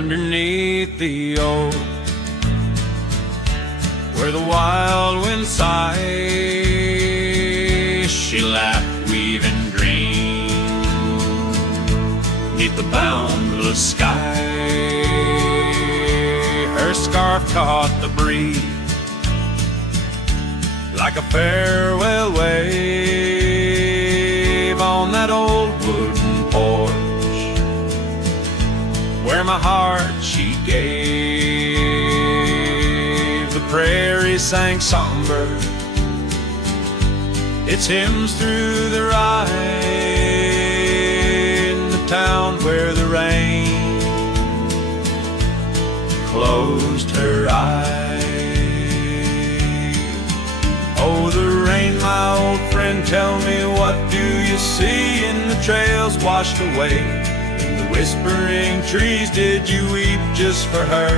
underneath the oak, where the wild wind sighs. She laughed, weaving green neath the boundless sky. Her scarf caught the breeze like a farewell wave on that old wooden porch where my heart she gave. The prairie sang songbird its hymns through the rye in the town where the rain closed her eyes. Oh, the rain, my old friend, tell me, what do you see in the trails washed away? In the whispering trees, did you weep just for her,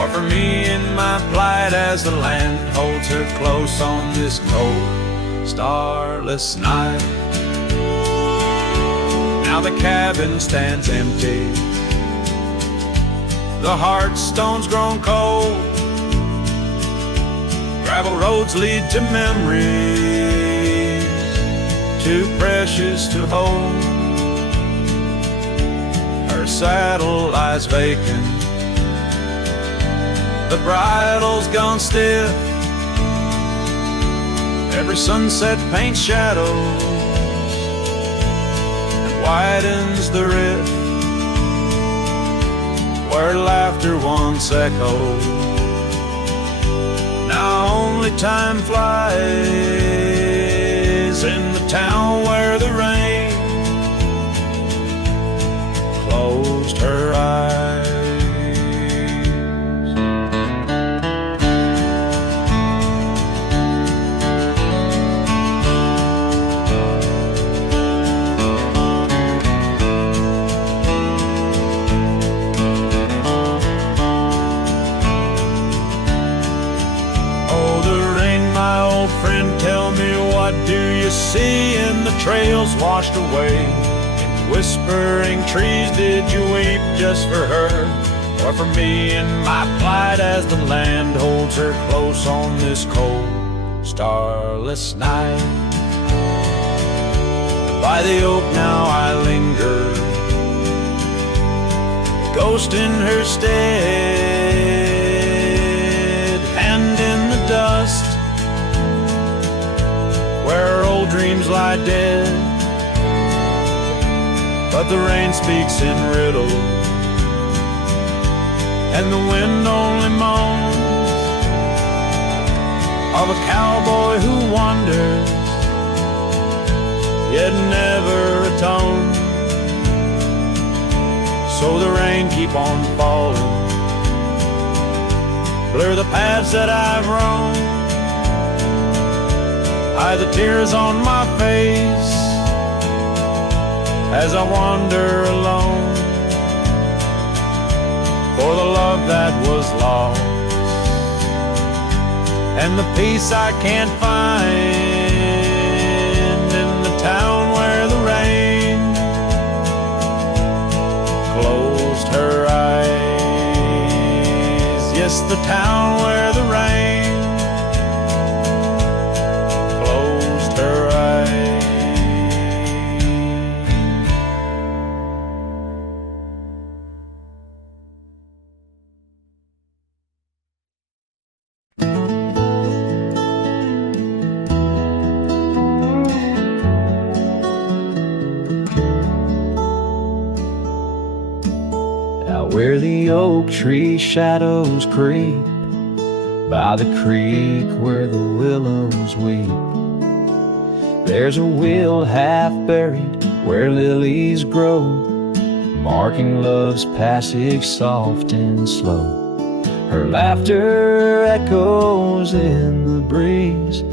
or for me in my plight, as the land holds her close on this cold, starless night? Now the cabin stands empty, the hearthstone's grown cold, gravel roads lead to memories too precious to hold. Her saddle lies vacant, the bridle's gone stiff, every sunset paints shadows and widens the rift where laughter once echoed. Now only time flies in the town where the rain closed her eyes. See in the trails washed away, in whispering trees, did you weep just for her, or for me in my plight, as the land holds her close on this cold, starless night? By the oak now I linger, ghost in her stead, hand in the dust where old dreams lie dead. But the rain speaks in riddles, and the wind only moans of a cowboy who wanders, yet never atones. So the rain keep on falling, blur the paths that I've roamed, hide the tears on my face as I wander alone for the love that was lost and the peace I can't find in the town where the rain closed her eyes. Yes, the town where the rain her eyes. Out where the oak tree shadows creep, by the creek where the willows weep, there's a wheel half buried where lilies grow, marking love's passage soft and slow. Her laughter echoes in the breeze,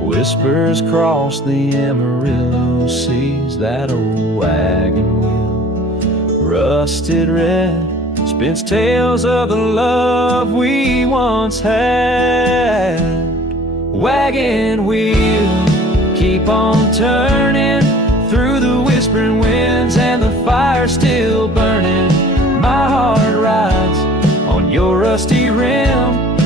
whispers cross the Amarillo seas. That old wagon wheel, rusted red, spins tales of the love we once had. Wagon wheel, keep on turning through the whispering winds, and the fire still burning. My heart rides on your rusty rim,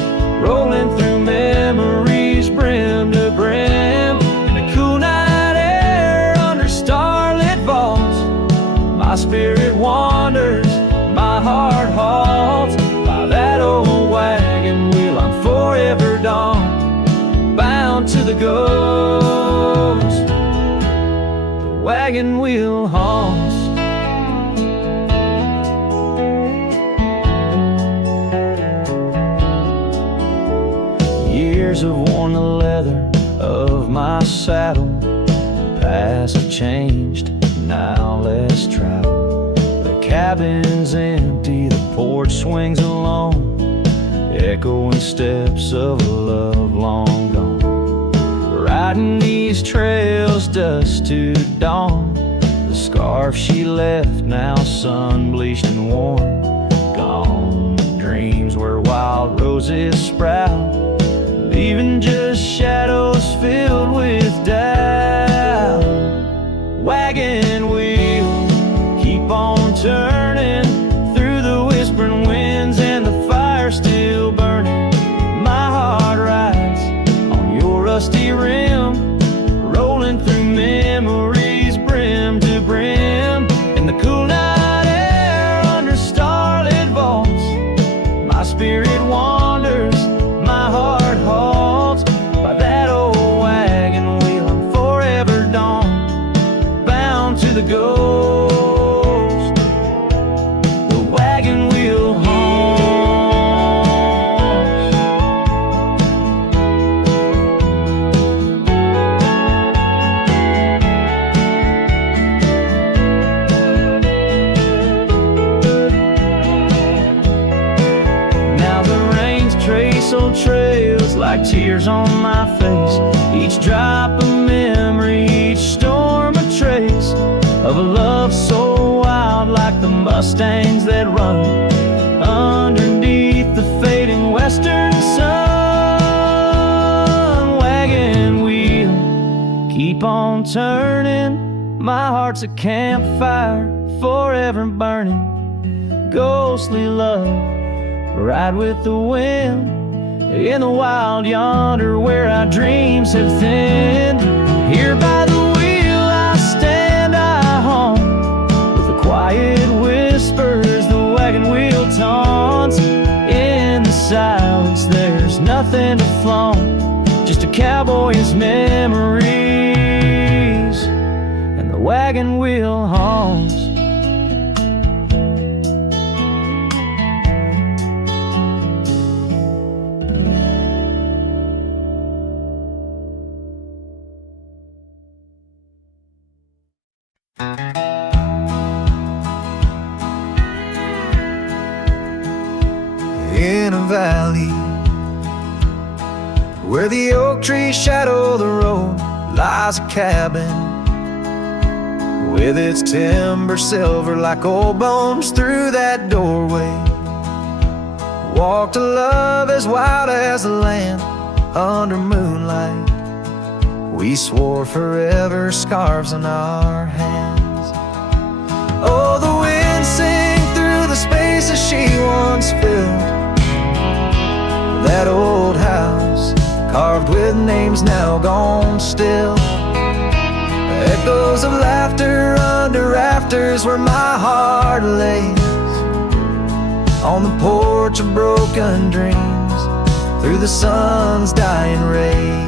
rolling through memories brim to brim. In the cool night air under starlit vaults, my spirit wanders, my heart halts. By that old wagon wheel I'm forever done, bound to the ghost. The wagon wheel haunts. Years have worn the leather of my saddle. Past have changed, now let's travel. The cabin's empty, the porch swings alone, echoing steps of a love long gone. Riding these trails dusk to dawn, the scarf she left now sun-bleached and worn. Gone dreams where wild roses sprout, leaving just shadows filled with doubt. Wagon wheel, keep on turning through the whispering winds and the fire still burning. My heart rides on your rusty rim, rolling through memories brim to brim. In the cool night air under starlit vaults, my spirit wanders, my heart halts. By that old wagon wheel I'm forever done, bound to the ghost. The wagon wheel haunts. Now the rains trace old trails like tears on my face, each drop a memory, each storm a trace of a love so wild like the mustangs that run underneath the fading western sun. Wagon wheel, keep on turning, my heart's a campfire forever burning. Ghostly love, ride with the wind in the wild yonder where our dreams have thinned. Here by the wheel I stand, I haunt with the quiet whispers the wagon wheel taunts. In the silence there's nothing to flaunt, just a cowboy's memories, and the wagon wheel haunts. In a valley where the oak trees shadow the road lies a cabin with its timber silver like old bones. Through that doorway walked a love as wild as the land under moonlight. We swore forever, scarves in our hands. Oh, the wind sang through the spaces she once filled. That old house, carved with names now gone still. Echoes of laughter under rafters where my heart lays. On the porch of broken dreams, through the sun's dying rays.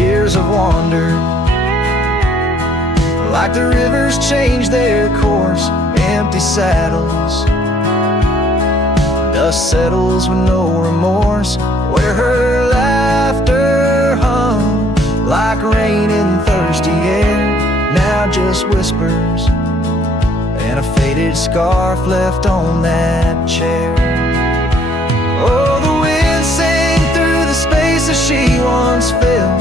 Years have wandered like the rivers change their course. Empty saddles, dust settles with no remorse. Where her laughter hung like rain in thirsty air, now just whispers and a faded scarf left on that chair. Oh, the wind sang through the spaces she once filled.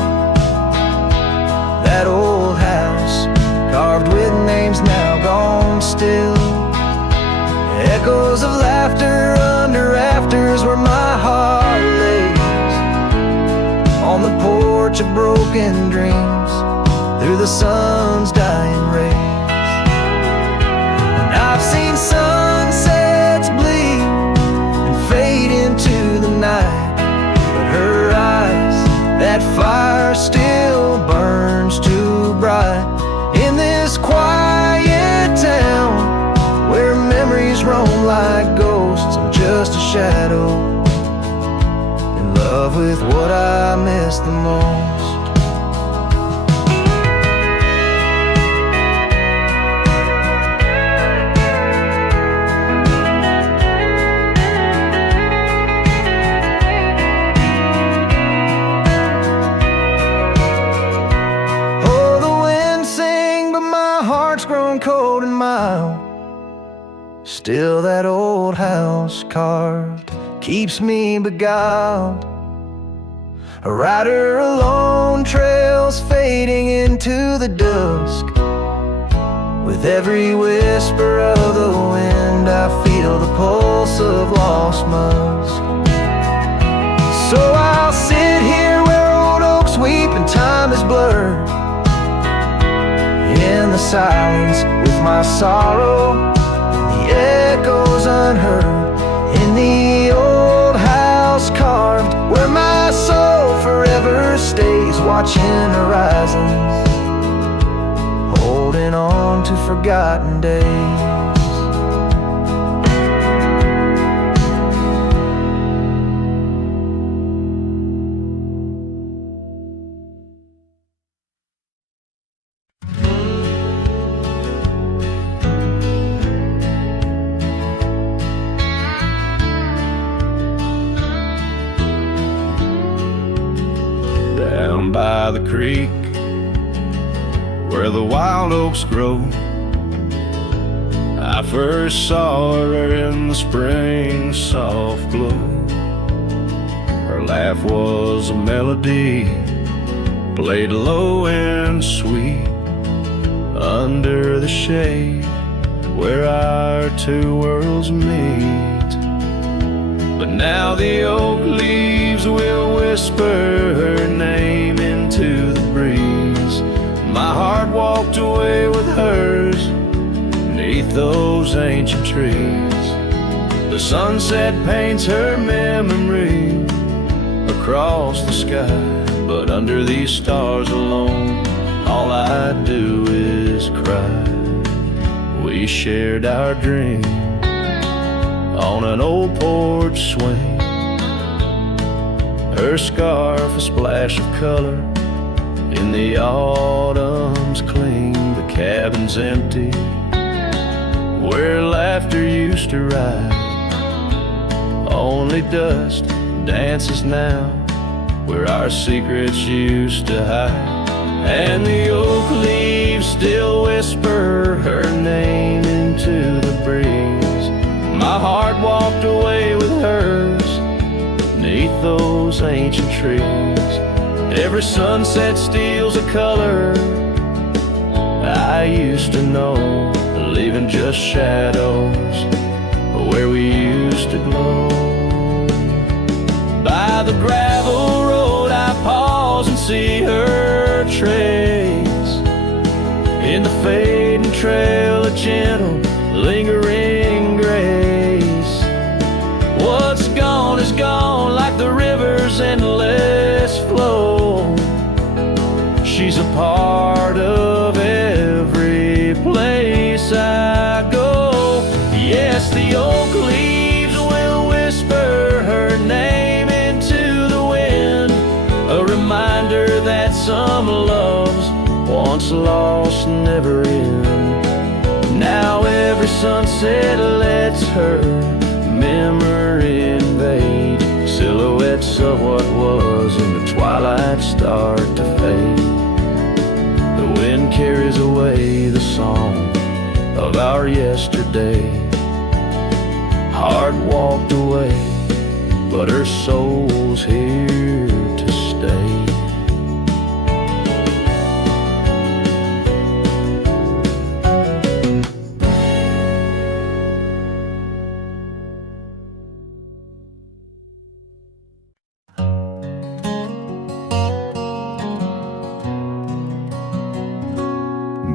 That old house, carved with names now gone still. Echoes of laughter under rafters where my heart lays. On the porch of broken dreams, through the sun's dying rays. shadow, in love with what I miss the most. Oh, the wind sing, but my heart's grown cold and mild. Still that old house carved keeps me beguiled. A rider alone, trails fading into the dusk. With every whisper of the wind, I feel the pulse of lost musk. So I'll sit here where old oaks weep and time is blurred, in the silence with my sorrow, echoes unheard, in the old house carved, where my soul forever stays, watching horizons, holding on to forgotten days. Down by the creek, where the wild oaks grow, I first saw her in the spring soft glow. Her laugh was a melody, played low and sweet, under the shade where our two worlds meet. But now the oak leaves will whisper her name into the breeze. My heart walked away with hers beneath those ancient trees. The sunset paints her memory across the sky, but under these stars alone, all I do is cry. We shared our dream on an old porch swing. Her scarf a splash of color in the autumn's cling. The cabin's empty where laughter used to ride. Only dust dances now where our secrets used to hide. And the oak leaves still whisper her name into the breeze. My heart walked away with hers beneath those ancient trees. Every sunset steals a color I used to know, leaving just shadows where we used to glow. By the gravel road I pause and see her trace. In the fading trail, a gentle, lingering grace. What's gone is gone, like the river's endless flow. She's a part of every place I go. Yes, the oak leaves will whisper her name into the wind, a reminder that some loves once lost never end. Now every sunset lets her memory invade. Silhouettes of what was in the twilight start to fade. The wind carries away the song of our yesterday. Heart walked away, but her soul's here to stay.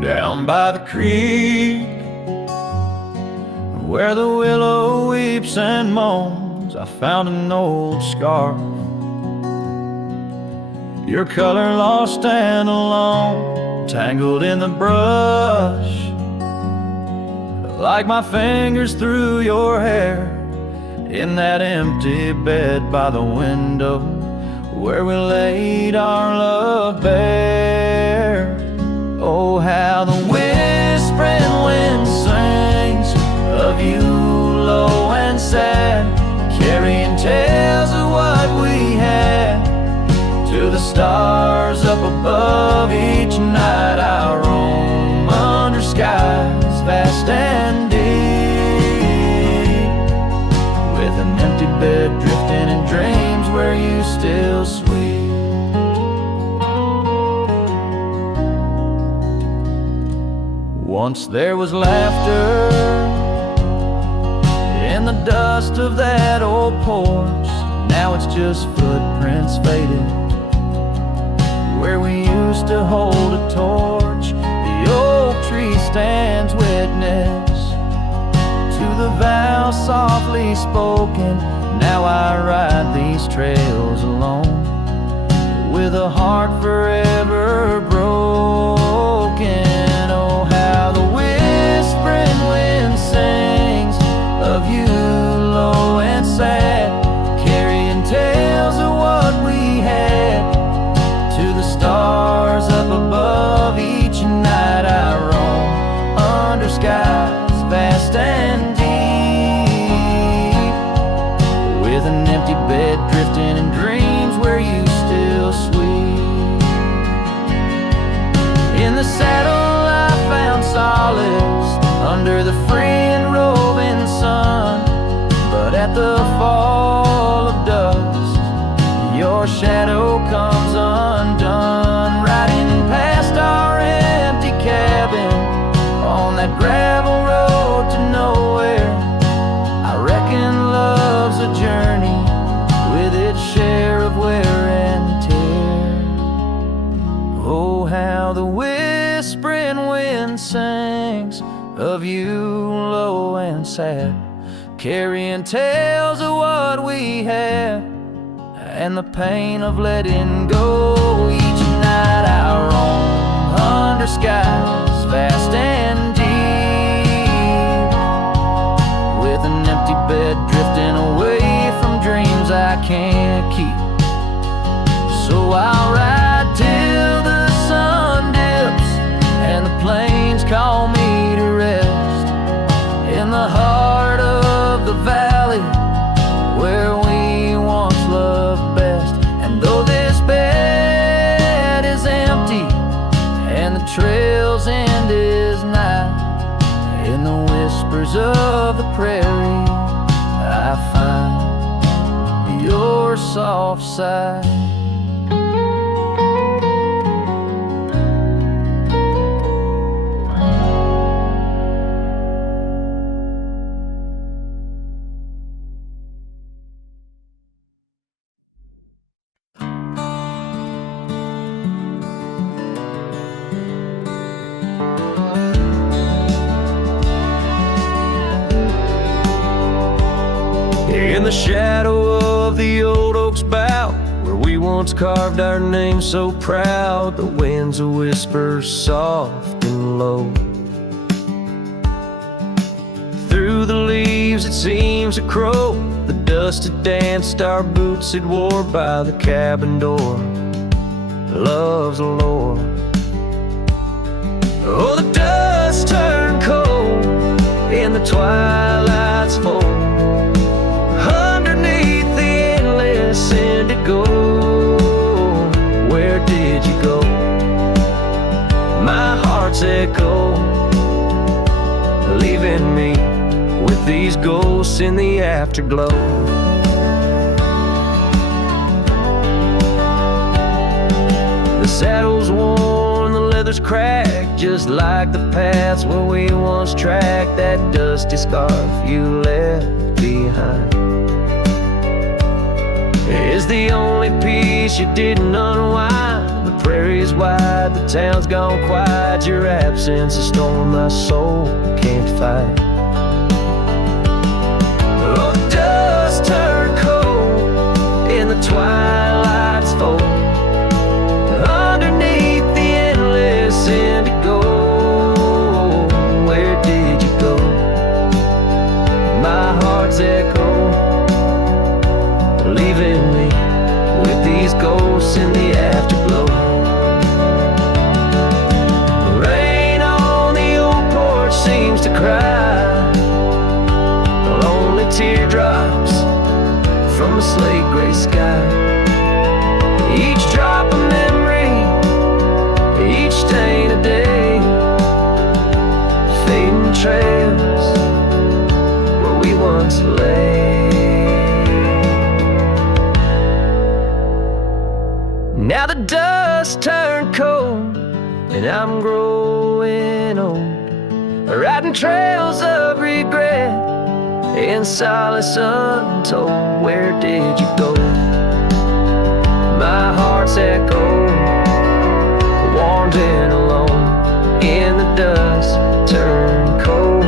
Down by the creek, where the willow weeps and moans, I found an old scarf. Your color lost and alone, tangled in the brush. Like my fingers through your hair, in that empty bed by the window where we laid our love bare. Oh, how the whispering wind sings of you low and sad, carrying tales of what we had to the stars up above. Each night I roam under skies vast and deep, with an empty bed drifting in dreams where you still sweet. Once there was laughter in the dust of that old porch. Now it's just footprints faded where we used to hold a torch. The oak tree stands witness to the vow softly spoken. Now I ride these trails alone with a heart forever broken. Oh, how the whispering wind sings of you low and sad, carrying tales of what we had to the stars up above. Each night I roam under skies vast and deep, with an empty bed drifting in dreams where you still sweet. In the saddle I found solace under the free and roving sun, but at the fall of dust your shadow comes undone. Riding past our empty cabin on that gravel road to nowhere, I reckon love's a journey with its share of wear and tear. Oh, how the whispering wind sings of you low and sad, carrying tales of what we had and the pain of letting go. Each night I roam under skies vast and deep, with an empty bed drifting away from dreams I can't keep. So I'll ride till the sun dips and the plains call me to rest in the heart of the valley where we once loved best. And though this bed is empty and the trail's end is nigh, in the whispers of the prairie I find your soft sigh. In the shadow of the old oak's bough, where we once carved our name so proud, the wind's a whisper soft and low. Through the leaves it seems to crow, the dust had danced our boots had wore by the cabin door. Love's a lore. Oh, the dust turned cold in the twilight's fold. Underneath the endless indigo, where did you go? My heart's echo, leaving me with these ghosts in the afterglow. The saddle's worn, the leather's cracked, just like the paths where we once tracked that dusty scarf you left behind. Is the only piece you didn't unwind. The prairie's wide, the town's gone quiet. Your absence is storm my soul can't fight. Oh, dust turned cold in the twilight's fold. Underneath the endless indigo, where did you go? My heart's echo, slate gray sky. Each drop a memory, each stain a day. Fading trails where we once lay. Now the dust turned cold and I'm growing old, riding trails of regret in solace untold. Where did you go? My heart's echo, wandering alone in the dust turned cold.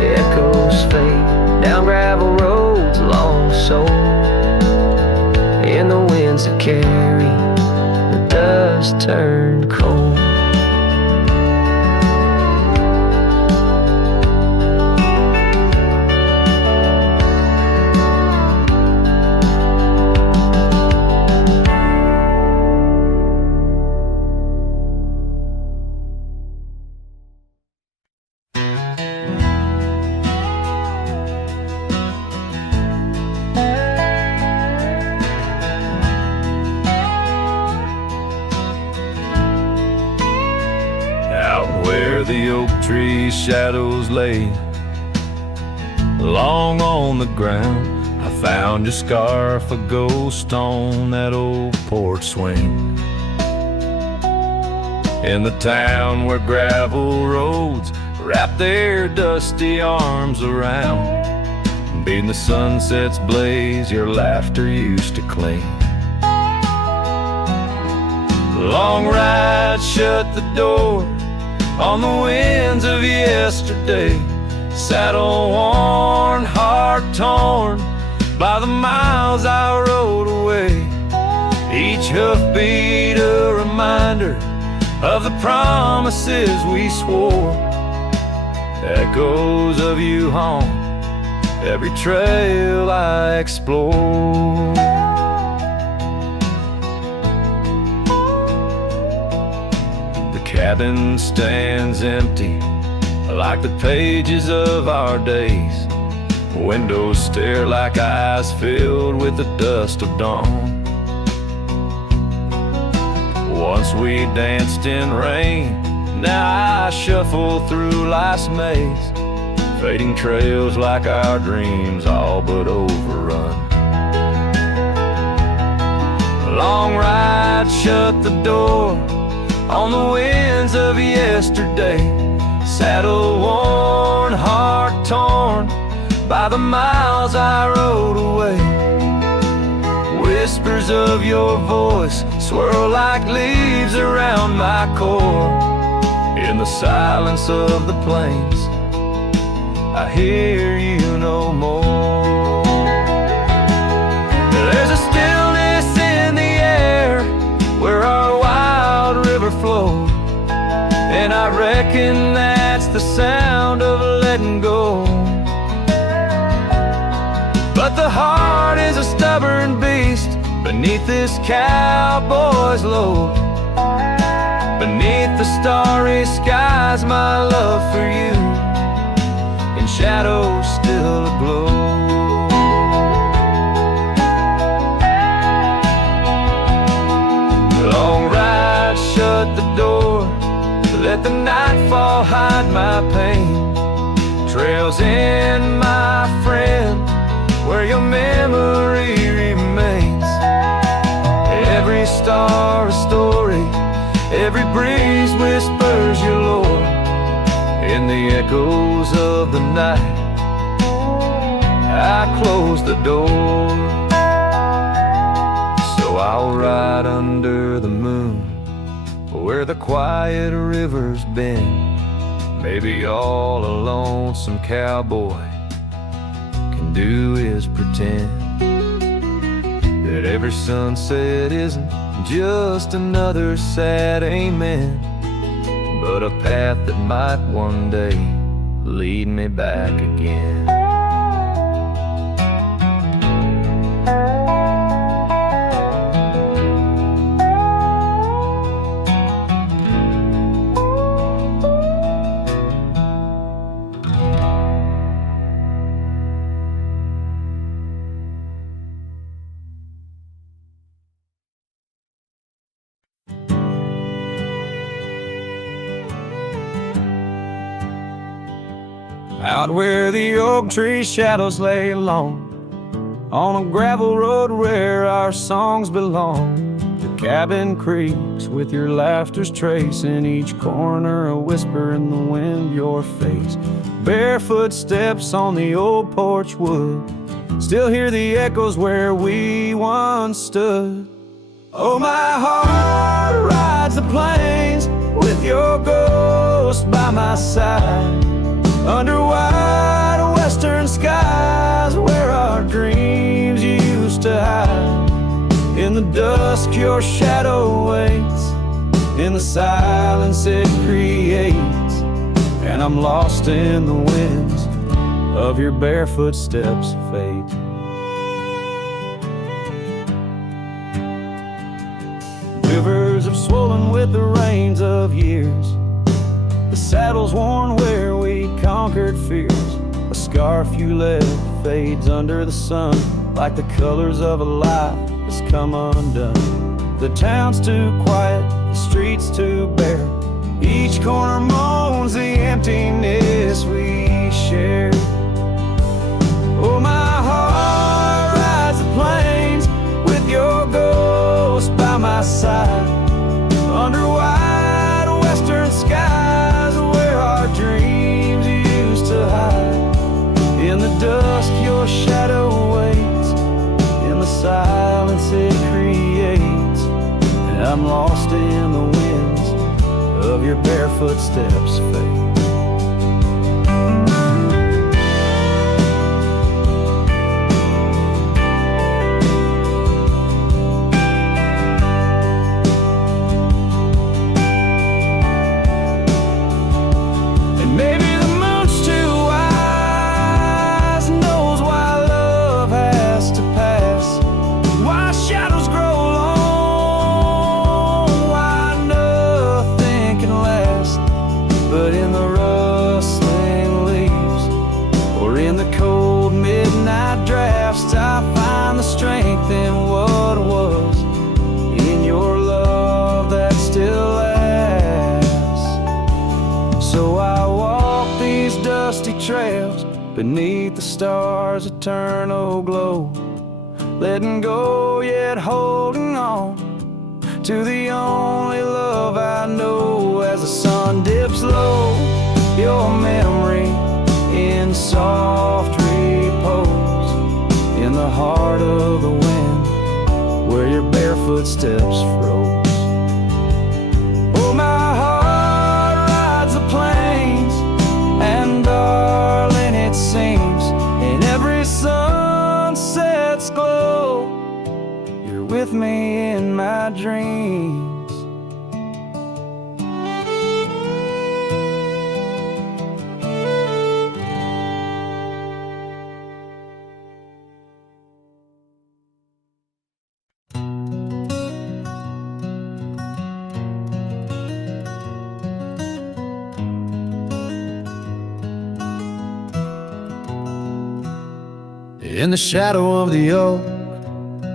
Echoes fade down gravel roads long sold, in the winds that carry the dust turned cold. Where the oak tree shadows lay long on the ground, I found your scarf, a ghost on that old porch swing. In the town where gravel roads wrap their dusty arms around, beating the sunset's blaze, your laughter used to cling. Long ride shut the door on the winds of yesterday, saddle worn, heart torn by the miles I rode away. Each hoofbeat a reminder of the promises we swore, echoes of you haunt every trail I explore. Cabin stands empty like the pages of our days. Windows stare like eyes filled with the dust of dawn. Once we danced in rain, now I shuffle through life's maze, fading trails like our dreams all but overrun. Long ride shut the door on the winds of yesterday, saddle worn, heart torn by the miles I rode away. Whispers of your voice swirl like leaves around my core. In the silence of the plains, I hear you no more. There's a stillness in the air where our wild river flowed, and I reckon that's the sound of letting go. But the heart is a stubborn beast beneath this cowboy's load. Beneath the starry skies, my love for you in shadows still aglow. Long ride shut the door, let the nightfall hide my pain. Trails in, my friend, where your memory remains. Every star a story, every breeze whispers your lore. In the echoes of the night, I close the door. So I'll ride under the moon, where the quiet river's been. Maybe all a lonesome cowboy can do is pretend that every sunset isn't just another sad amen, but a path that might one day lead me back again. out where the oak tree shadows lay long, on a gravel road where our songs belong. The cabin creaks with your laughter's trace, in each corner a whisper in the wind your face. Barefoot steps on the old porch wood, still hear the echoes where we once stood. Oh, my heart rides the plains with your ghost by my side, under wide western skies where our dreams used to hide. In the dusk your shadow waits, in the silence it creates, and I'm lost in the winds of your barefoot steps, fate. Rivers have swollen with the rains of years, the saddle's worn where we conquered fears. A scarf you left fades under the sun, like the colors of a life that's come undone. The town's too quiet, the streets too bare, each corner moans the emptiness we share. Oh, my heart rides the plains with your ghost by my side, under wide western skies where our dreams used to hide. In the dusk your shadow waits, in the silence it creates, and I'm lost in the winds of your barefoot steps, fate. I find the strength in what was, in your love that still lasts. So I walk these dusty trails beneath the stars' eternal glow, letting go yet holding on to the only love I know. As the sun dips low, your memory in soft repose, in the heart of the wind where your barefoot steps froze. Oh, my heart rides the plains, and darling, it seems in every sunset's glow you're with me in my dreams. In the shadow of the oak,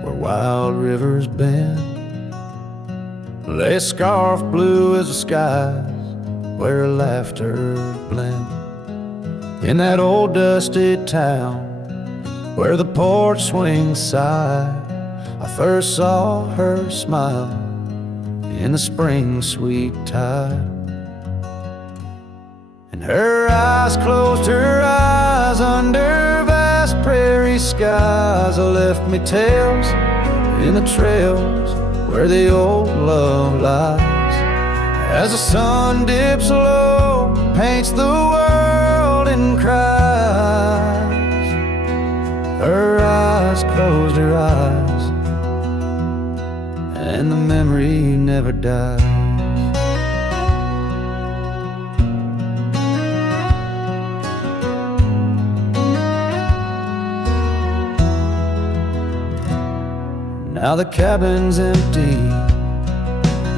where wild rivers bend, lay a scarf blue as the skies, where laughter blend. In that old dusty town, where the porch swings sigh, I first saw her smile in the spring sweet tide. And her eyes closed her eyes under vast prairie skies. I left me tales in the trails where the old love lies. As the sun dips low, paints the world in cries, her eyes closed her eyes, and the memory never dies. Now the cabin's empty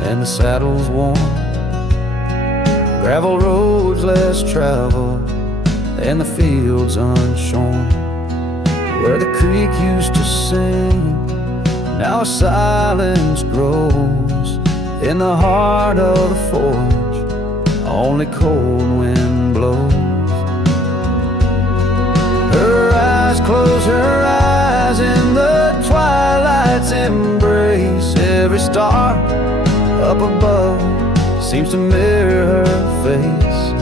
and the saddle's worn, gravel roads less traveled and the fields unshorn. Where the creek used to sing, now silence grows in the heart of the forge, only cold wind blows. Her eyes close, her eyes in the twilight's embrace. Every star up above seems to mirror her face.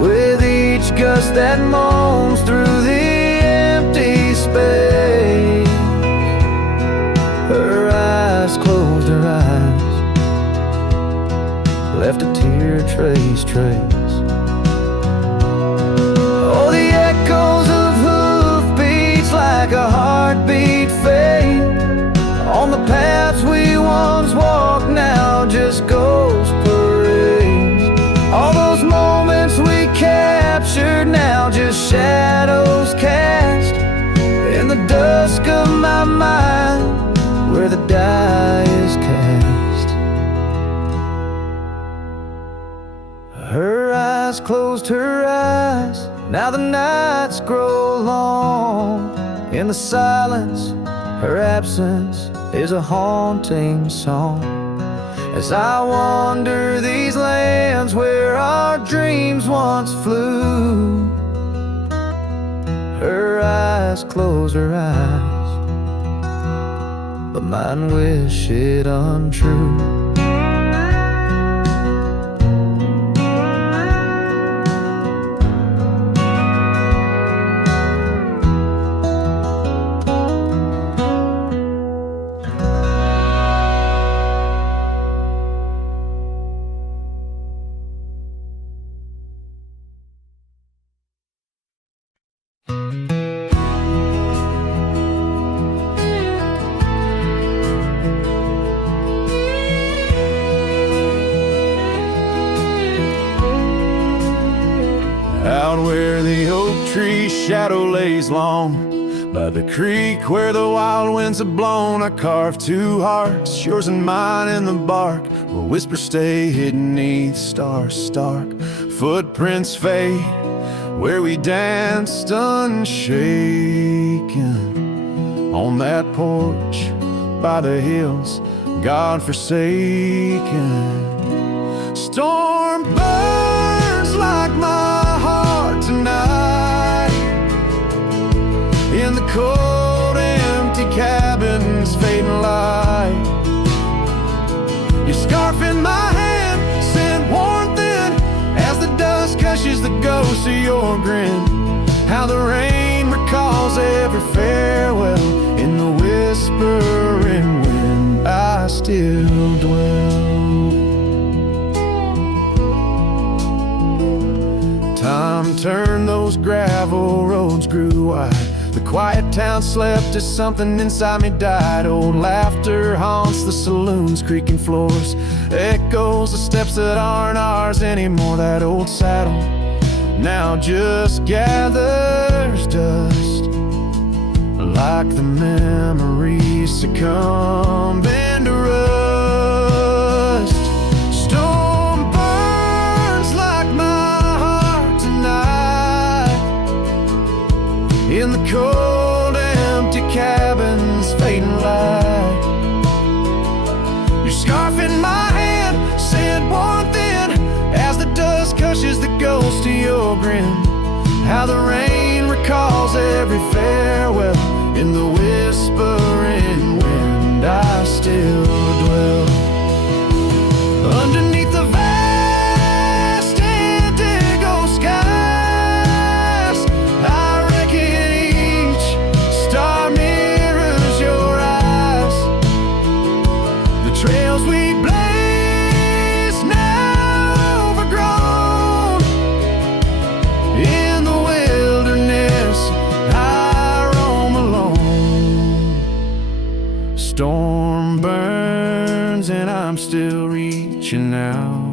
With each gust that moans through the empty space, her eyes closed, her eyes left a tear trace. Oh, the echoes of hoofbeats like a heartbeat fade on the paths we once walked, now just ghost parades. All those moments we captured, now just shadows cast in the dusk of my mind where the die is cast. Her eyes closed, her eyes, now the nights grow long. In the silence, her absence is a haunting song. As I wander these lands where our dreams once flew, her eyes close, her eyes, but mine wish it untrue. Out where the oak tree shadow lays long, by the creek where the wild winds have blown, I carved two hearts, yours and mine, in the bark, where whispers stay hidden neath stars stark. Footprints fade where we danced unshaken, on that porch by the hills, God-forsaken. Storm burns like my heart tonight, in the cold, empty cabin's fading light. Your scarf in my hand sent warmth in as the dust hushes the ghost of your grin. How the rain recalls every farewell in the whispering wind. I still dwell. Time turned, those gravel roads grew wide. The quiet town slept as something inside me died. Old laughter haunts the saloons, creaking floors, echoes of steps that aren't ours anymore. That old saddle now just gathers dust, like the memories succumbing to rust. Storm burns like my heart tonight, in the cold, empty cabin's fading light. Your scarf in my hand sent warmth in as the dust hushes the ghost of your grin. How the rain recalls every farewell in the whispering wind. I still dwell underneath the vast indigo skies. I reckon each star mirrors your eyes. The trails we blaze now overgrown, in the wilderness I roam alone. Storm burns and I'm still reaching out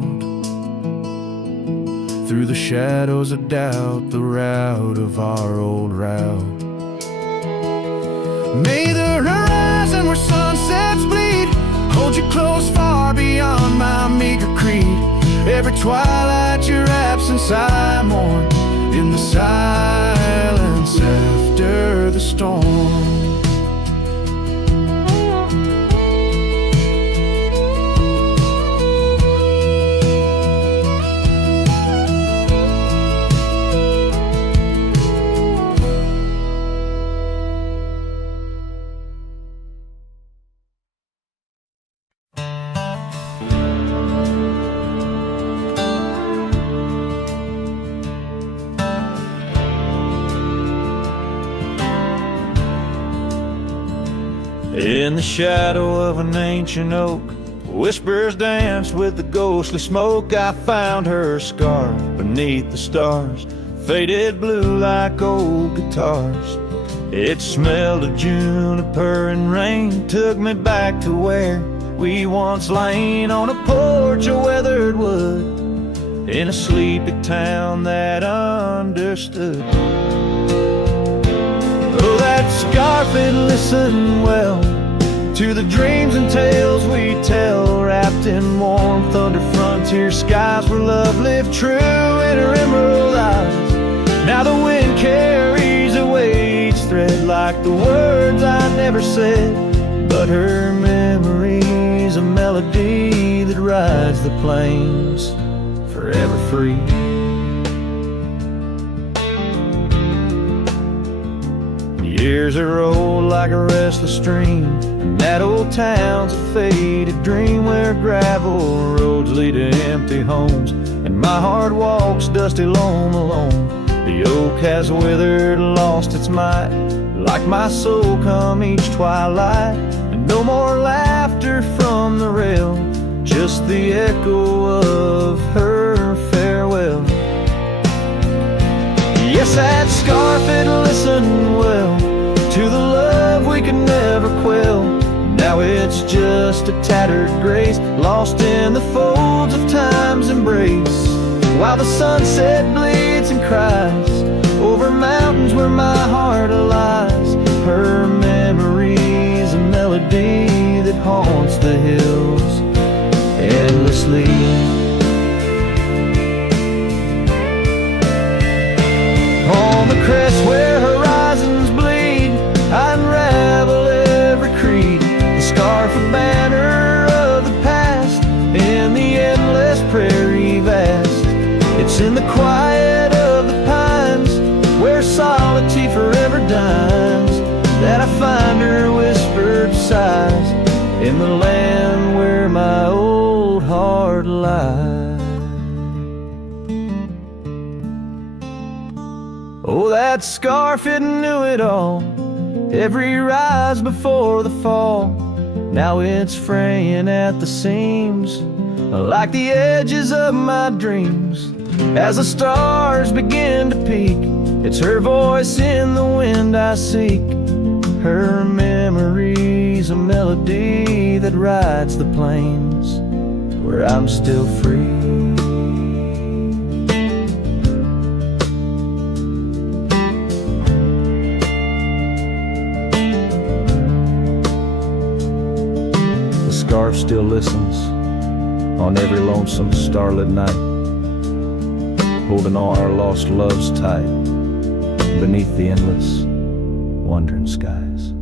through the shadows of doubt, the route of our old route. May the horizon where sunsets bleed hold you close, far beyond my meager creed. Every twilight your absence I mourn, in the silence after the storm. In the shadow of an ancient oak, whispers danced with the ghostly smoke. I found her scarf beneath the stars, faded blue like old guitars. It smelled of juniper and rain, took me back to where we once lain on a porch of weathered wood, in a sleepy town that understood. Oh, that scarf, it listened well to the dreams and tales we tell, wrapped in warmth under frontier skies where love lived true in her emerald eyes. Now the wind carries away each thread like the words I never said, but her memory's a melody that rides the plains forever free. Years are rolled like a restless stream, and that old town's a faded dream where gravel roads lead to empty homes, and my heart walks dusty lone alone. The oak has withered, lost its might, like my soul come each twilight. And no more laughter from the rail, just the echo of her farewell. Yes, that scarf, it listened well to the love we could never quell. Now it's just a tattered grace, lost in the folds of time's embrace, while the sunset bleeds and cries over mountains where my heart lies. Her memory's a melody that haunts the hills endlessly. On the crest where horizons bleed, I unravel every creed, the scarf, a banner of the past in the endless prairie vast. It's in the quiet of the pines, where solitude forever dines, that I find her whispered sighs, in the land where my old heart lies. Oh, that scarf, it knew it all, every rise before the fall. Now it's fraying at the seams, like the edges of my dreams. As the stars begin to peak, it's her voice in the wind I seek. Her memory's a melody that rides the plains where I'm still free. The scarf still listens on every lonesome starlit night, holding all our lost loves tight beneath the endless wandering skies.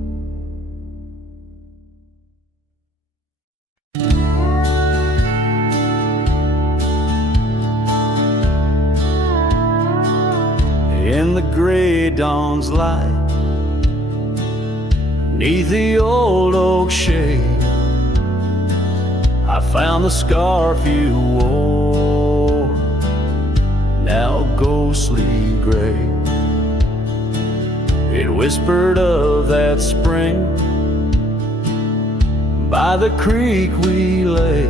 In the gray dawn's light, 'neath the old oak shade, I found the scarf you wore, now ghostly gray. It whispered of that spring by the creek we lay,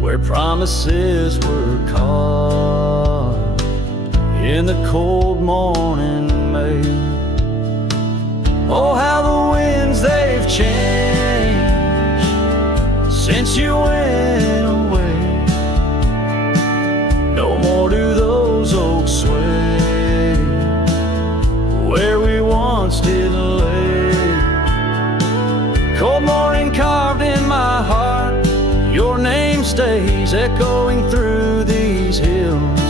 where promises were carved in the cold morning May. Oh, how the winds they've changed since you went away. No more do those oaks sway where we once did lay. Cold morning carved in my heart, your name stays echoing through these hills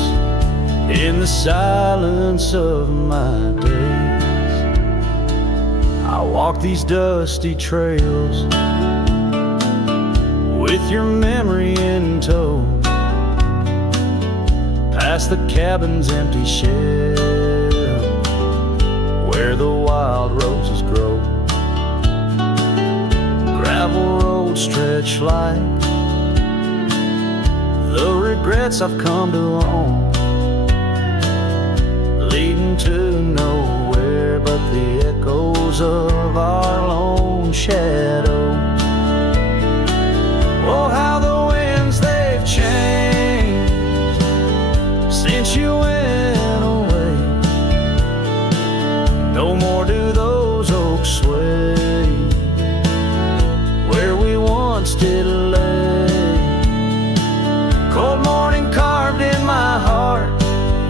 in the silence of my days. I walk these dusty trails with your memory in tow, past the cabin's empty shell where the wild roses grow. Gravel roads stretch like the regrets I've come to own, leading to nowhere but the echoes echoes of our lone shadow. Oh, how the winds they've changed since you went away. No more do those oaks sway where we once did lay. Cold morning carved in my heart,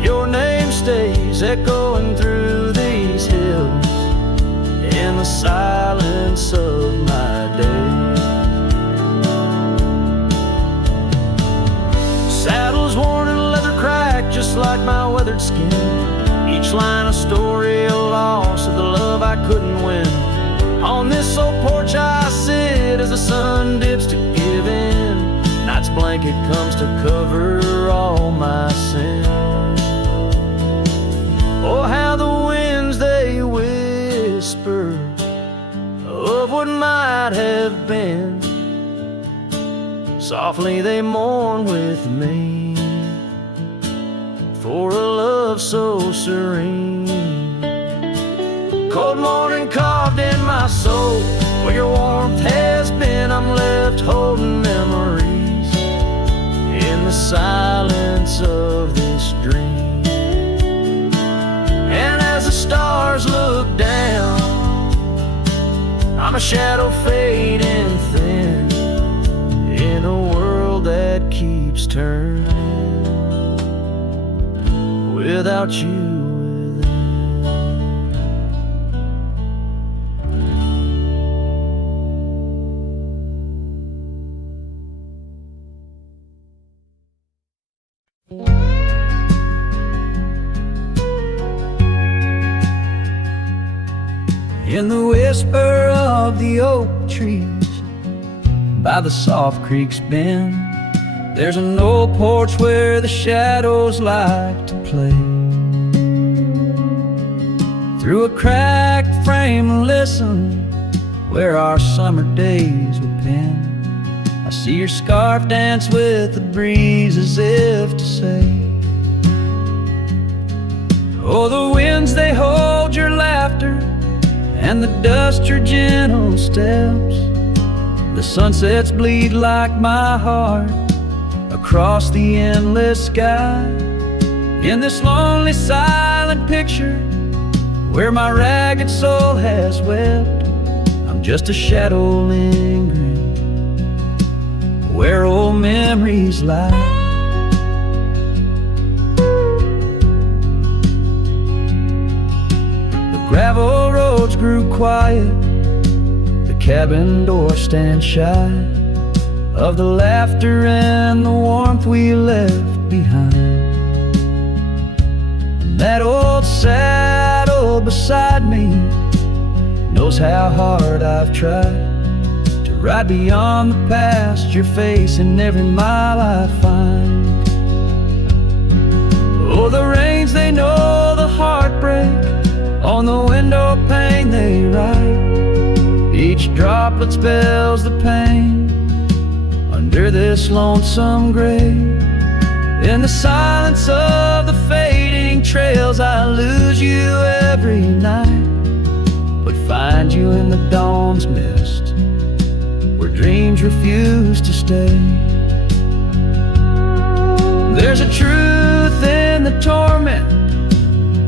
your name stays echoing through these hills in the silence of my days. Saddles worn and leather cracked just like my weathered skin. Each line a story, a loss of the love I couldn't win. On this old porch I sit as the sun dips to give in. Night's blanket comes to cover all my sin. Oh, how the winds they whisper of what might have been. Softly they mourn with me for a love so serene. Cold morning carved in my soul, where your warmth has been. I'm left holding memories in the silence of this dream. And as the stars look down, I'm a shadow fading thin in a world that keeps turning without you within. In the whisper of the oak trees by the soft creek's bend, there's an old porch where the shadows like to play. Through a cracked frame, listen where our summer days were penned. I see your scarf dance with the breeze as if to say, oh, the winds they hold your laughter and the dust your gentle steps. The sunsets bleed like my heart across the endless sky. In this lonely silent picture where my ragged soul has wept, I'm just a shadow lingering where old memories lie. The gravel roads grew quiet, the cabin door stands shy of the laughter and the warmth we left behind. And that old saddle beside me knows how hard I've tried to ride beyond the past, your face in every mile I find. Oh, the rains they know the heartbreak, on the window pane they write. Each droplet spells the pain under this lonesome grave. In the silence of the fading trails I lose you every night, but find you in the dawn's mist where dreams refuse to stay. There's a truth in the torment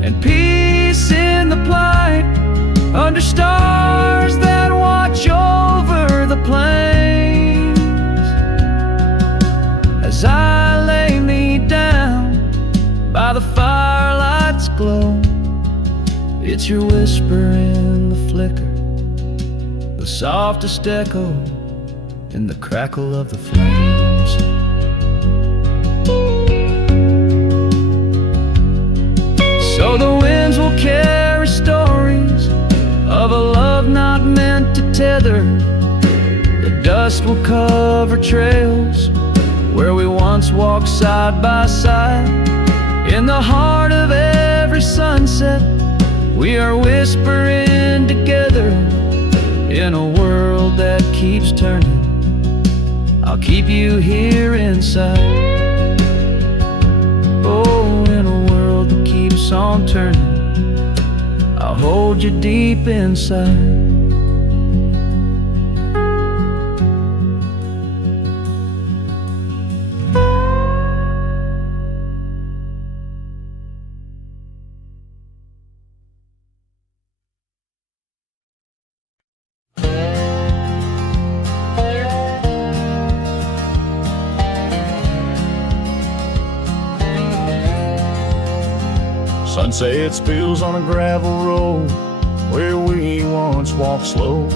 and peace in the plight, under stars that watch over the plains. As I lay me down by the firelight's glow, it's your whisper in the flicker, the softest echo in the crackle of the flames. So the winds will carry stories of a love not meant to tether. The dust will cover trails where we once walked side by side. In the heart of every sunset, we are whispering together in a world that keeps turning. I'll keep you here inside. Oh, in a world that keeps on turning, I'll I'll hold you deep inside. Sunset spills on a gravel road where we once walked slow,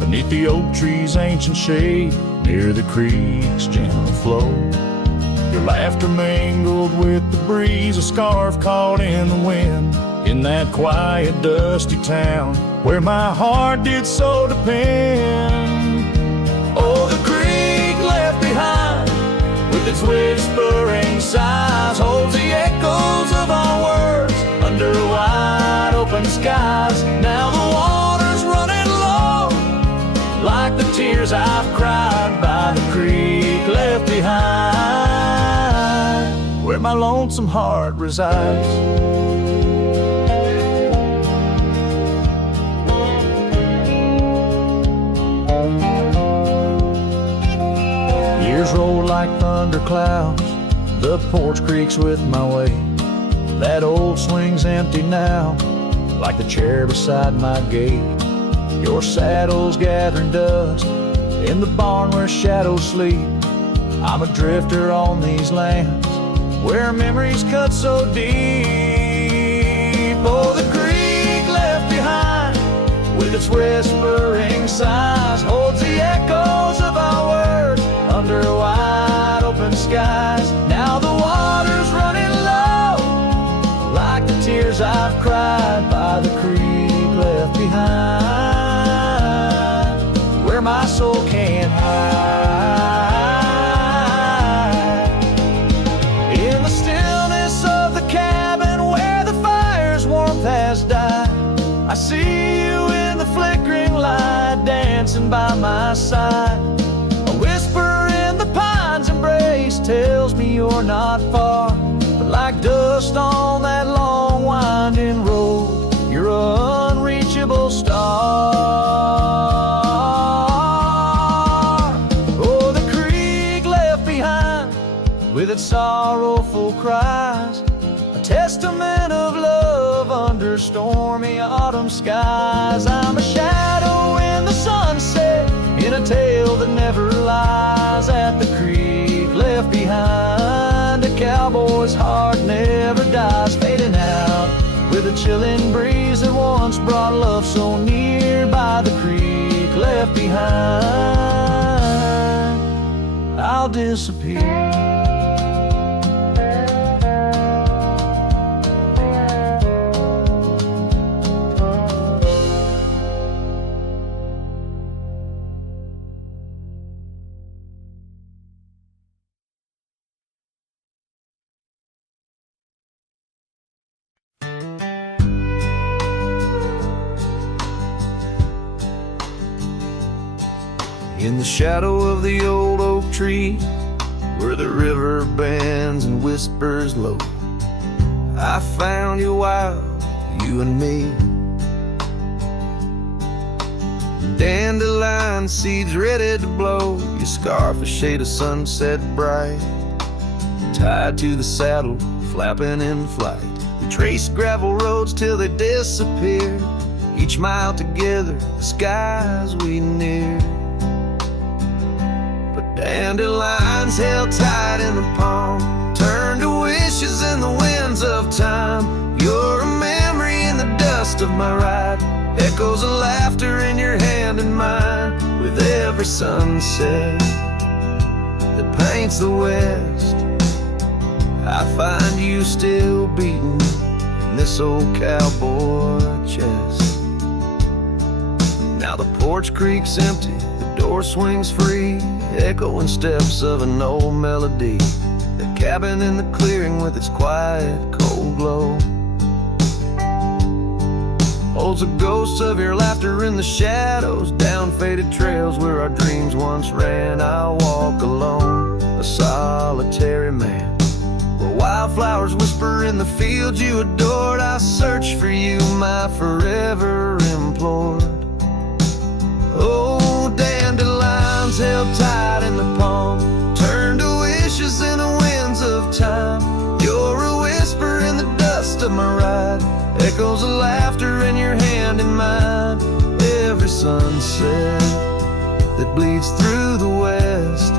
beneath the oak tree's ancient shade, near the creek's gentle flow. Your laughter mingled with the breeze, a scarf caught in the wind, in that quiet, dusty town where my heart did so depend. Oh, the creek left behind, with its whispering sighs, holds the echoes of our words under wide open skies. Now the water's running low, like the tears I've cried by the creek left behind, where my lonesome heart resides. Years roll like thunderclouds, the porch creaks with my way. That old swing's empty now, like the chair beside my gate. Your saddle's gathering dust in the barn where shadows sleep. I'm a drifter on these lands where memories cut so deep. Oh, the creek left behind, with its whispering sighs, holds the echoes of our words under wide open skies. Now the water's running low, like the tears I've cried by the creek left behind, where my soul can't hide. In the stillness of the cabin where the fire's warmth has died, I see you in the flickering light, dancing by my side. A whisper in the pine's embrace tells me you're not far, but like dust on that long winding road, you're an unreachable star. Oh, the creek left behind, with its sorrowful cries, a testament of love under stormy autumn skies. I'm a shadow in the sunset, in a tale that never lies, at the creek left behind. A cowboy's heart never dies, fading out with a chilling breeze that once brought love so near. By the creek left behind, I'll disappear. In the shadow of the old oak tree, where the river bends and whispers low, I found you wild, you and me. Dandelion seeds ready to blow, your scarf a shade of sunset bright, tied to the saddle, flapping in flight. We traced gravel roads till they disappeared, each mile together, the skies we neared. Dandelions held tight in the palm, turned to wishes in the winds of time. You're a memory in the dust of my ride, echoes of laughter in your hand and mine. With every sunset that paints the west, I find you still beating in this old cowboy chest. Now the porch creak's empty, the door swings free, echoing steps of an old melody. The cabin in the clearing with its quiet, cold glow holds a ghost of your laughter in the shadows, down faded trails where our dreams once ran. I'll walk alone, a solitary man, where wild wildflowers whisper in the fields you adored. I search for you, my forever implored. Oh, dandelions held tight in the palm, turn to wishes in the winds of time. You're a whisper in the dust of my ride, echoes of laughter in your hand in mine. Every sunset that bleeds through the west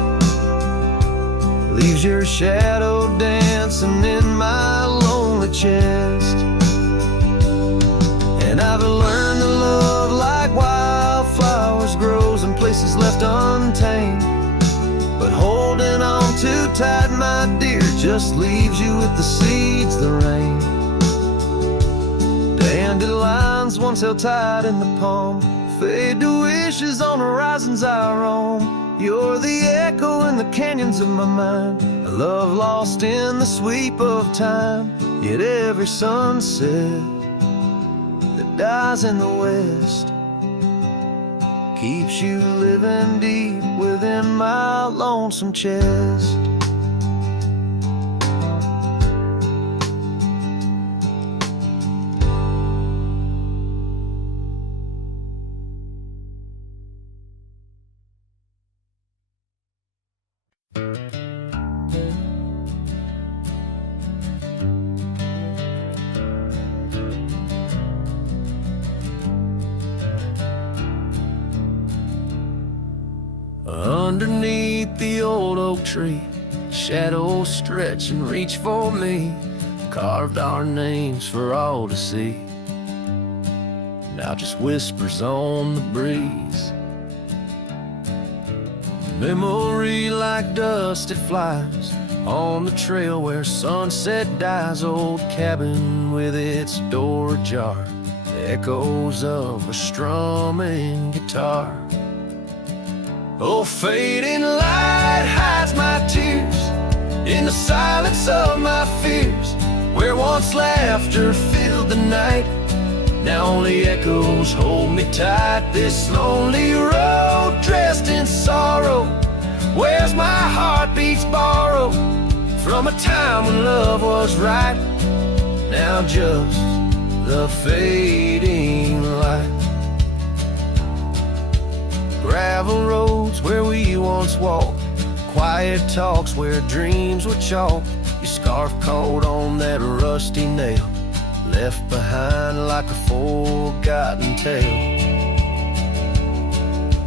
leaves your shadow dancing in my lonely chest. And I've learned that love like wildflowers grows in places left untamed, but holding on too tight, my dear, just leaves you with the seeds that rain. Dandelions once held tight in the palm fade to wishes on horizons I roam. You're the echo in the canyons of my mind, a love lost in the sweep of time. Yet every sunset that dies in the west keeps you living deep within my lonesome chest. Underneath the old oak tree, shadows stretch and reach for me, carved our names for all to see. Now just whispers on the breeze. Memory like dust, it flies on the trail where sunset dies. Old cabin with its door ajar, echoes of a strumming guitar. Oh, fading light hides my tears in the silence of my fears. Where once laughter filled the night, now only echoes hold me tight. This lonely road dressed in sorrow, where's my heartbeats borrowed from a time when love was right. Now just the fading light. Gravel roads where we once walked, quiet talks where dreams were chalked. Your scarf caught on that rusty nail, left behind like a forgotten tale.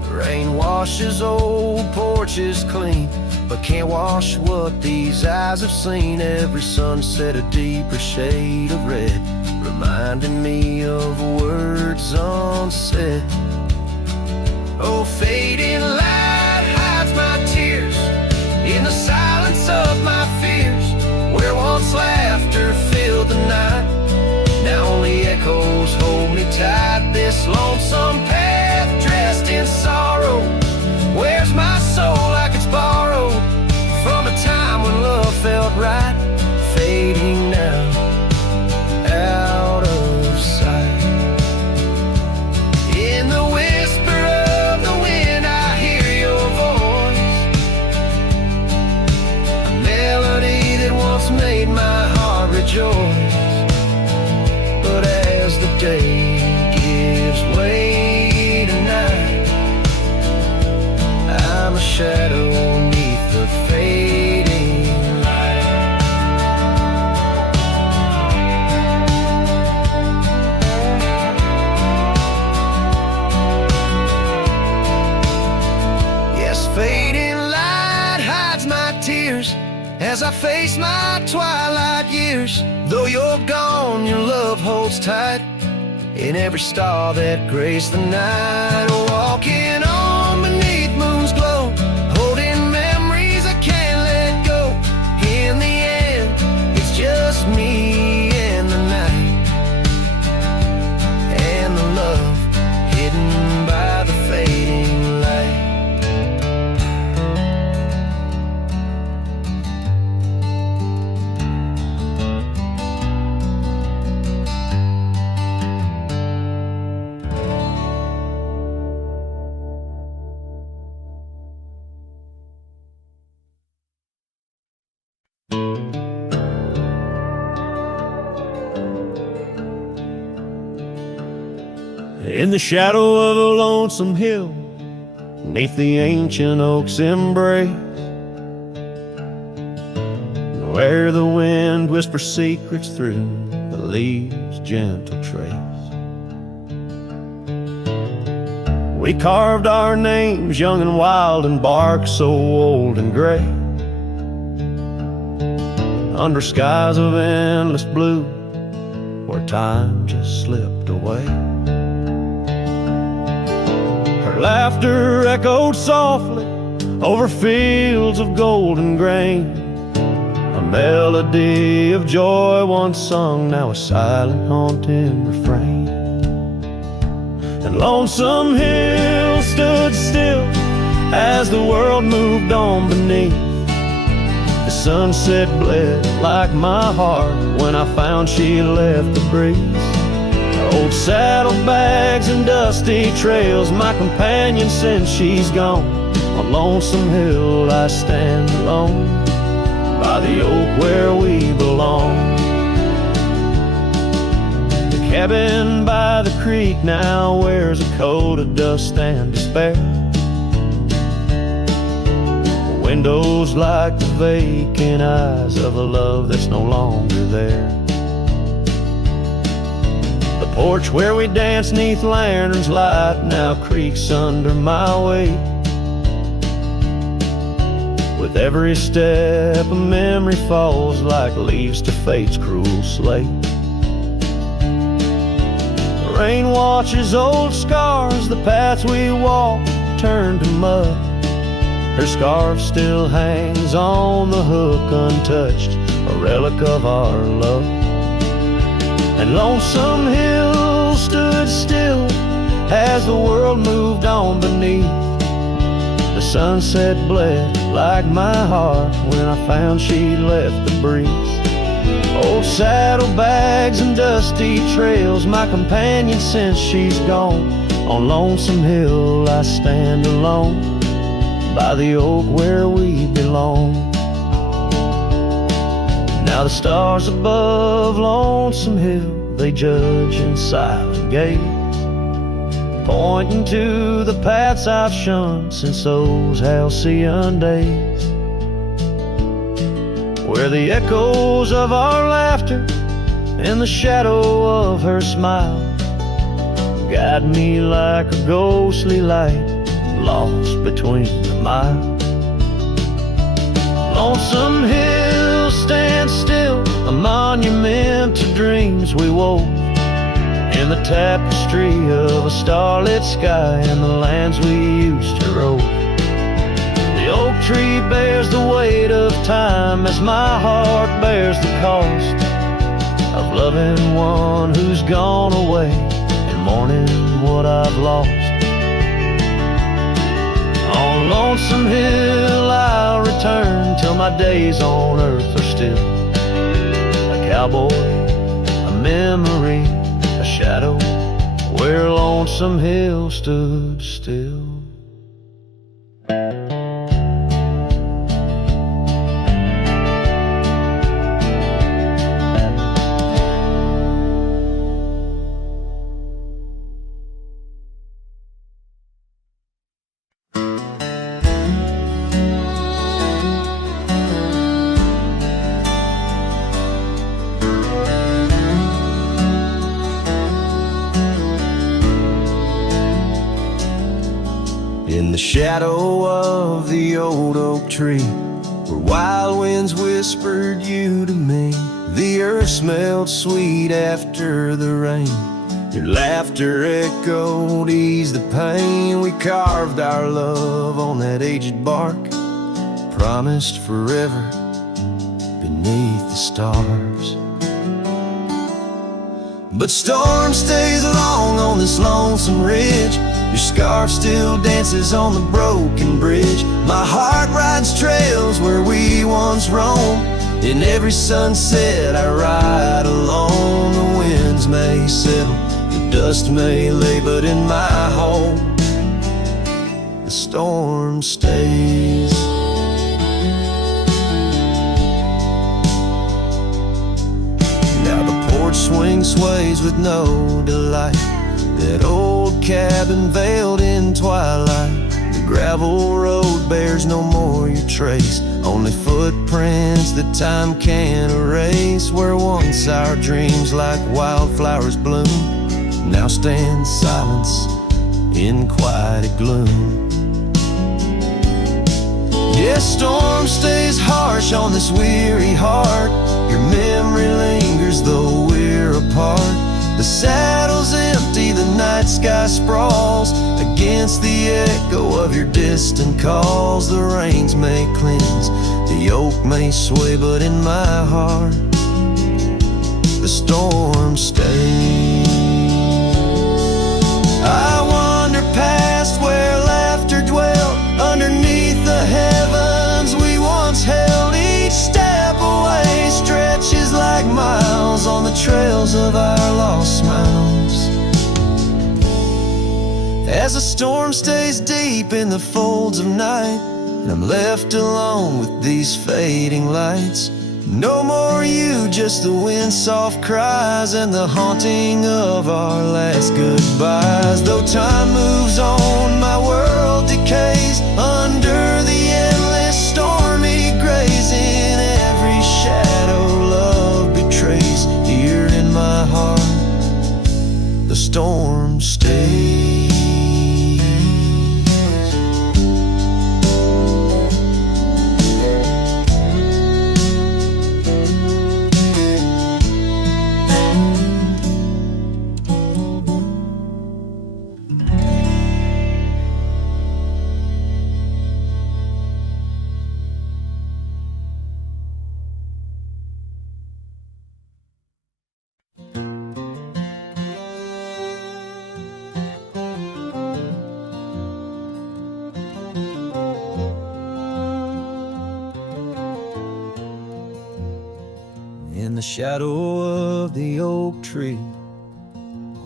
The rain washes old porches clean, but can't wash what these eyes have seen. Every sunset a deeper shade of red, reminding me of words unsaid. Oh, fading light hides my tears in the silence of my fears. Where once laughter filled the night, now only echoes hold me tight. This lonesome path dressed in sorrow, where's my soul like it's borrowed from a time when love felt right. Fading now, out of sight. In the whisper of the wind I hear your voice, a melody that once made my heart rejoice. But as the day gives way to night, I'm a shadow beneath the fading light. Yes, fading light hides my tears as I face my twilight years. Though you're gone, your love holds tight in every star that graced the night. Walking on beneath moon's glow, holding memories I can't let go. In the end, it's just me and the night, and the love hidden by the fading light. In the shadow of a lonesome hill, neath the ancient oak's embrace, where the wind whispers secrets through the leaves' gentle trace, we carved our names young and wild in bark so old and gray, under skies of endless blue where time just slipped away. Her laughter echoed softly over fields of golden grain, a melody of joy once sung, now a silent haunting refrain. And Lonesome Hill stood still as the world moved on beneath. The sunset bled like my heart when I found she left the breeze. Old saddlebags and dusty trails, my companion since she's gone. On Lonesome Hill I stand alone, by the oak where we belong. The cabin by the creek now wears a coat of dust and despair. Windows like the vacant eyes of a love that's no longer there. The porch where we danced neath lanterns light now creaks under my weight. With every step a memory falls like leaves to fate's cruel slate. The rain washes old scars, the paths we walk turn to mud. Her scarf still hangs on the hook untouched, a relic of our love. And Lonesome Hill stood still as the world moved on beneath. The sunset bled like my heart when I found she left the breeze. Old saddlebags and dusty trails, my companion since she's gone. On Lonesome Hill I stand alone, by the oak where we belong. Now the stars above Lonesome Hill, they judge in silent gaze, pointing to the paths I've shunned since those halcyon days, where the echoes of our laughter and the shadow of her smile guide me like a ghostly light lost between the miles. Lonesome Hill stands still, a monument to dreams we wove, in the tapestry of a starlit sky and the lands we used to rove. The oak tree bears the weight of time as my heart bears the cost of loving one who's gone away and mourning what I've lost. On Lonesome Hill I'll return till my days on earth are still a cowboy, a memory, a shadow where Lonesome Hill stood still. In the shadow of the old oak tree, where wild winds whispered you to me, the earth smelled sweet after the rain. Your laughter echoed, eased the pain. We carved our love on that aged bark, promised forever beneath the stars. But storm stays long on this lonesome ridge. Your scarf still dances on the broken bridge. My heart rides trails where we once roamed. In every sunset I ride alone. The winds may settle, the dust may lay, but in my home the storm stays. Now the porch swing sways with no delight. That old cabin veiled in twilight. The gravel road bears no more your trace, only footprints that time can't erase. Where once our dreams like wildflowers bloom, now stand silence in quiet gloom. Yes, storm stays harsh on this weary heart. Your memory lingers though we're apart. The saddle's empty, the night sky sprawls against the echo of your distant calls. The rains may cleanse, the oak may sway, but in my heart the storm stays. I wander past where laughter dwelt, underneath the heavens we once held. Each step away stretches like miles on the trails of our lost smiles. As the storm stays deep in the folds of night, and I'm left alone with these fading lights. No more you, just the wind's soft cries and the haunting of our last goodbyes. Though time moves on, my world decays under the endless stormy grays. In every shadow love betrays, here in my heart the storm stays. In the shadow of the oak tree,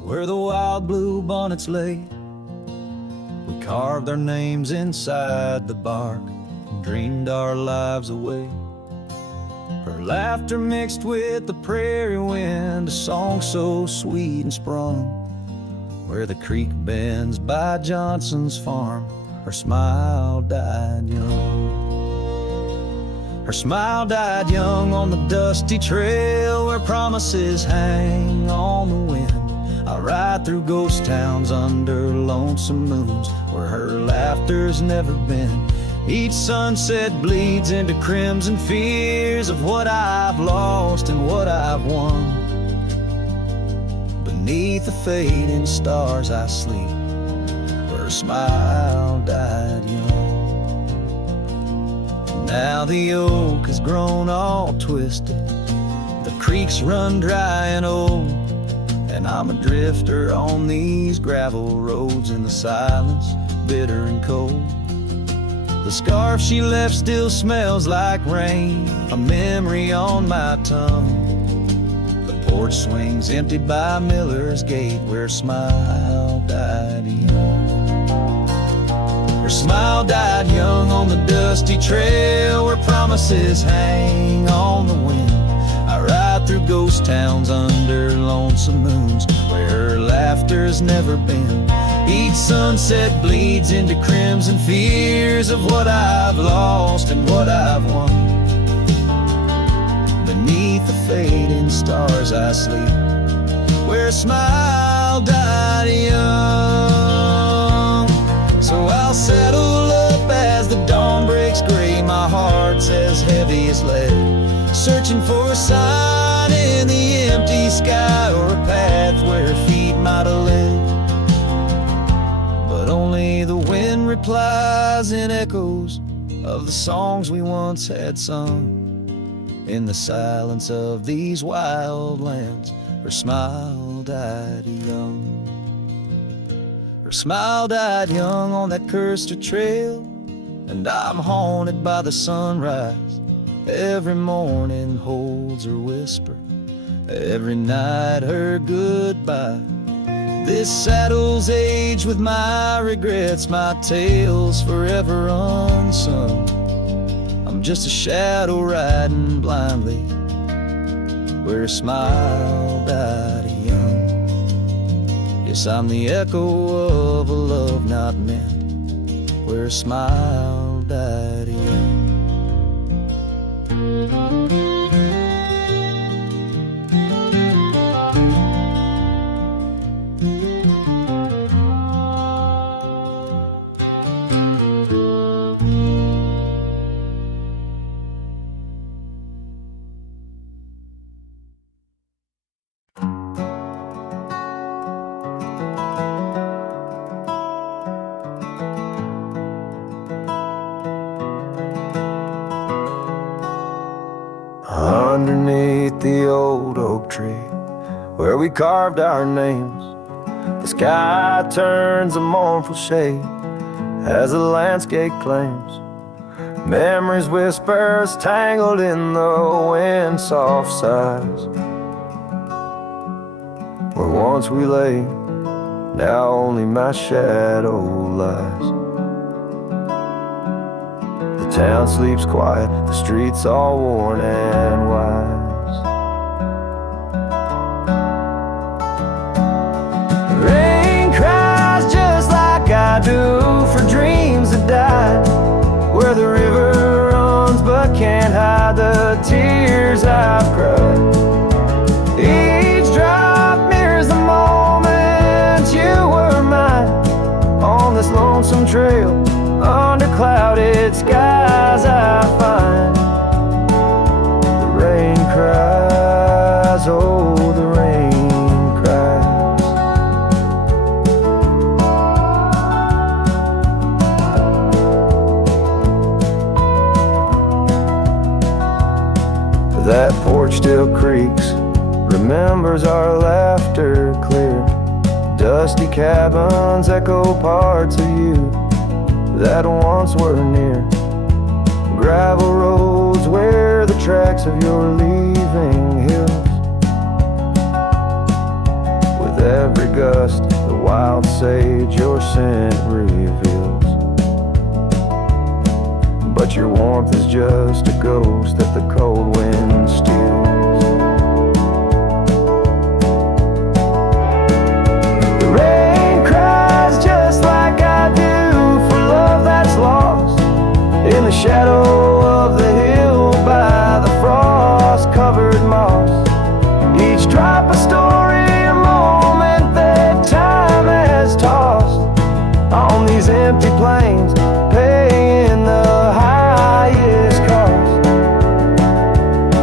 where the wild blue bonnets lay, we carved our names inside the bark and dreamed our lives away. Her laughter mixed with the prairie wind, a song so sweet and sprung. Where the creek bends by Johnson's farm, her smile died young. Her smile died young on the dusty trail where promises hang on the wind. I ride through ghost towns under lonesome moons where her laughter's never been. Each sunset bleeds into crimson fears of what I've lost and what I've won. Beneath the fading stars I sleep, where her smile died young. Now the oak has grown all twisted, the creeks run dry and old, and I'm a drifter on these gravel roads in the silence, bitter and cold. The scarf she left still smells like rain, a memory on my tongue. The porch swings empty by Miller's gate where her smile died young. Her smile died young on the dusty trail where promises hang on the wind. I ride through ghost towns under lonesome moons where her laughter's never been. Each sunset bleeds into crimson fears of what I've lost and what I've won. Beneath the fading stars I sleep, where a smile died young. So I'll settle up as the dawn breaks gray, my heart's as heavy as lead, searching for a sign in the empty sky or a path where her feet might have led. But only the wind replies in echoes of the songs we once had sung. In the silence of these wild lands, her smile died young. Her smile died young on that cursed trail, and I'm haunted by the sunrise. Every morning holds her whisper, every night her goodbye. This saddle's aged with my regrets, my tale's forever unsung. I'm just a shadow riding blindly where a smile died young. Yes, I'm the echo of a love not meant, where a smile died in. Underneath the old oak tree, where we carved our names, the sky turns a mournful shade as the landscape claims. Memories whispers tangled in the wind, soft sighs. Where once we lay, now only my shadow lies. The town sleeps quiet, the streets all worn and wise. The rain cries just like I do for dreams that died, where the river runs but can't hide the tears I've cried. Each drop mirrors the moment you were mine, on this lonesome trail under clouded skies I find. The rain cries, oh the rain cries. That porch still creaks, remembers our laughter clear. Dusty cabins echo parts of you that once were near. Gravel roads where the tracks of your leaving hills. With every gust, the wild sage your scent reveals. But your warmth is just a ghost that the cold wind steals. The rain cries just like I do for love that's lost in the shadow of the hill by the frost-covered moss. Each drop a story, a moment that time has tossed on these empty plains, paying the highest cost.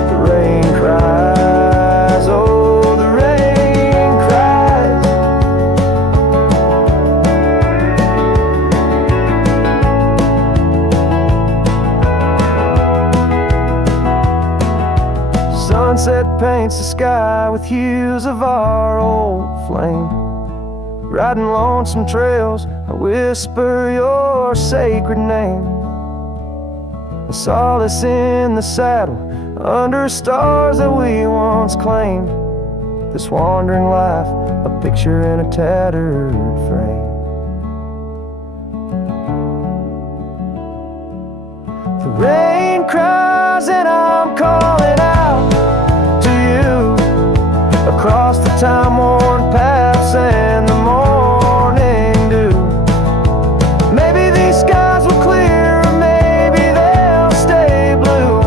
The rain cries, oh the rain cries. Sunset paints the sky with hues of our old flame. Riding lonesome trails, I whisper your sacred name. A solace in the saddle, under stars that we once claimed. This wandering life, a picture in a tattered frame. The rain cries and I'm calling out to you across the time-worn paths and the morning dew. Maybe these skies will clear, or maybe they'll stay blue.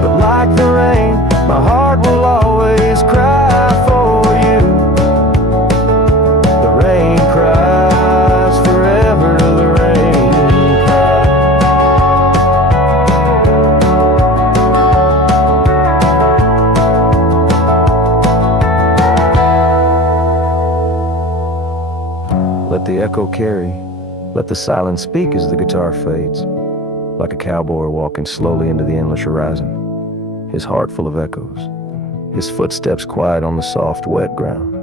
But like the rain, my heart will always cry for you. The rain cries forever, the rain cries. Let the echo carry, let the silence speak as the guitar fades, like a cowboy walking slowly into the endless horizon, his heart full of echoes, his footsteps quiet on the soft, wet ground.